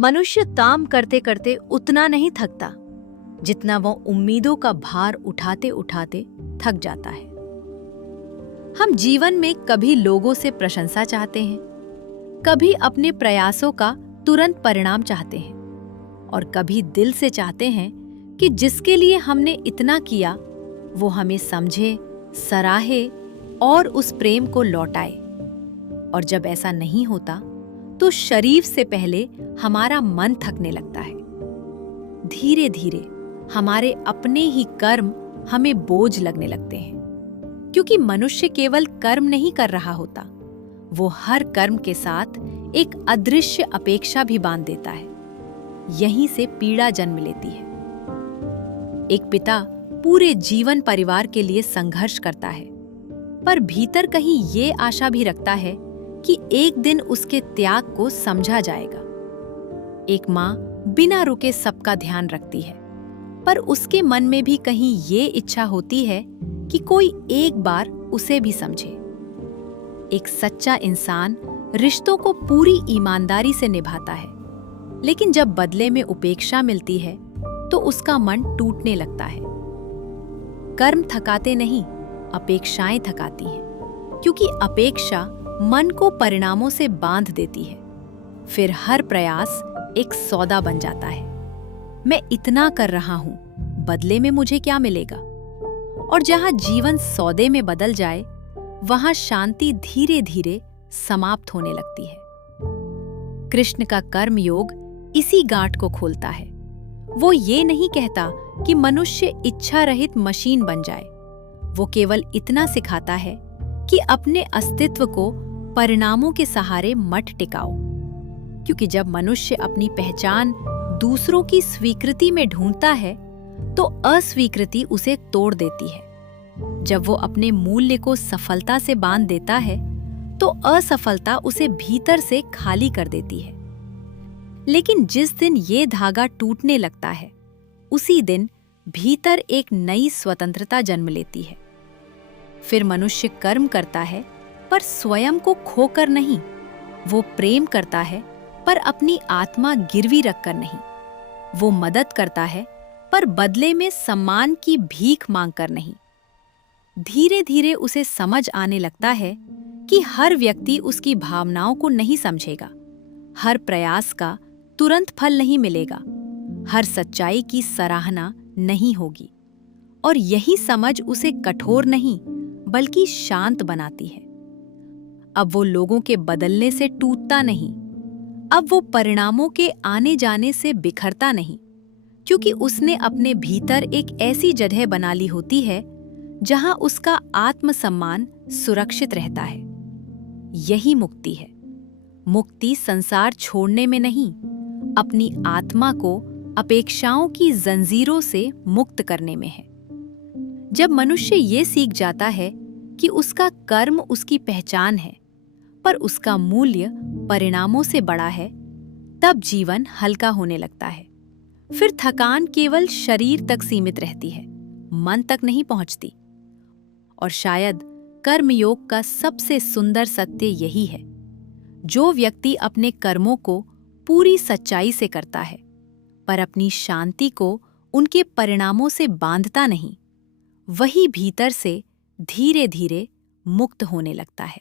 मनुष्य काम करते करते उतना नहीं थकता जितना वो उम्मीदों का भार उठाते उठाते थक जाता है। हम जीवन में कभी लोगों से प्रशंसा चाहते हैं, कभी अपने प्रयासों का तुरंत परिणाम चाहते हैं और कभी दिल से चाहते हैं कि जिसके लिए हमने इतना किया वो हमें समझे, सराहे और उस प्रेम को लौटाए। और जब ऐसा नहीं होता तो शरीर से पहले हमारा मन थकने लगता है। धीरे धीरे हमारे अपने ही कर्म हमें बोझ लगने लगते हैं, क्योंकि मनुष्य केवल कर्म नहीं कर रहा होता, वो हर कर्म के साथ एक अदृश्य अपेक्षा भी बांध देता है। यहीं से पीड़ा जन्म लेती है। एक पिता पूरे जीवन परिवार के लिए संघर्ष करता है, पर भीतर कहीं ये आशा भी रखता है कि एक दिन उसके त्याग को समझा जाएगा। एक माँ बिना रुके सबका ध्यान रखती है, पर उसके मन में भी कहीं ये इच्छा होती है कि कोई एक बार उसे भी समझे। एक सच्चा इंसान रिश्तों को पूरी ईमानदारी से निभाता है, लेकिन जब बदले में उपेक्षा मिलती है तो उसका मन टूटने लगता है। कर्म थकाते नहीं, अपेक्षाएं थकाती हैं, क्योंकि अपेक्षा मन को परिणामों से बांध देती है। फिर हर प्रयास एक सौदा बन जाता है। मैं इतना कर रहा हूं, बदले में मुझे क्या मिलेगा? और जहां जीवन सौदे में बदल जाए, वहां शांति धीरे धीरे समाप्त होने लगती है। कृष्ण का कर्म योग इसी गांठ को खोलता है। वो ये नहीं कहता कि मनुष्य इच्छा रहित मशीन बन जाए। वो केवल इतना सिखाता है कि अपने अस्तित्व को परिणामों के सहारे मत टिकाओ, क्योंकि जब मनुष्य अपनी पहचान दूसरों की स्वीकृति में ढूंढता है तो अस्वीकृति उसे तोड़ देती है। जब वो अपने मूल्य को सफलता से बांध देता है तो असफलता उसे भीतर से खाली कर देती है। लेकिन जिस दिन ये धागा टूटने लगता है, उसी दिन भीतर एक नई स्वतंत्रता जन्म लेती है। फिर मनुष्य कर्म करता है, पर स्वयं को खोकर नहीं। वो प्रेम करता है, पर अपनी आत्मा गिरवी रखकर नहीं। वो मदद करता है, पर बदले में सम्मान की भीख मांगकर नहीं। धीरे धीरे उसे समझ आने लगता है कि हर व्यक्ति उसकी भावनाओं को नहीं समझेगा, हर प्रयास का तुरंत फल नहीं मिलेगा, हर सच्चाई की सराहना नहीं होगी। और यही समझ उसे कठोर नहीं बल्कि शांत बनाती है। अब वो लोगों के बदलने से टूटता नहीं, अब वो परिणामों के आने जाने से बिखरता नहीं, क्योंकि उसने अपने भीतर एक ऐसी जगह बना ली होती है जहां उसका आत्मसम्मान सुरक्षित रहता है। यही मुक्ति है। मुक्ति संसार छोड़ने में नहीं, अपनी आत्मा को अपेक्षाओं की जंजीरों से मुक्त करने में है। जब मनुष्य ये सीख जाता है कि उसका कर्म उसकी पहचान है, पर उसका मूल्य परिणामों से बड़ा है, तब जीवन हल्का होने लगता है। फिर थकान केवल शरीर तक सीमित रहती है, मन तक नहीं पहुंचती। और शायद कर्मयोग का सबसे सुंदर सत्य यही है, जो व्यक्ति अपने कर्मों को पूरी सच्चाई से करता है, पर अपनी शांति को उनके परिणामों से बांधता नहीं, वही भीतर से धीरे धीरे मुक्त होने लगता है।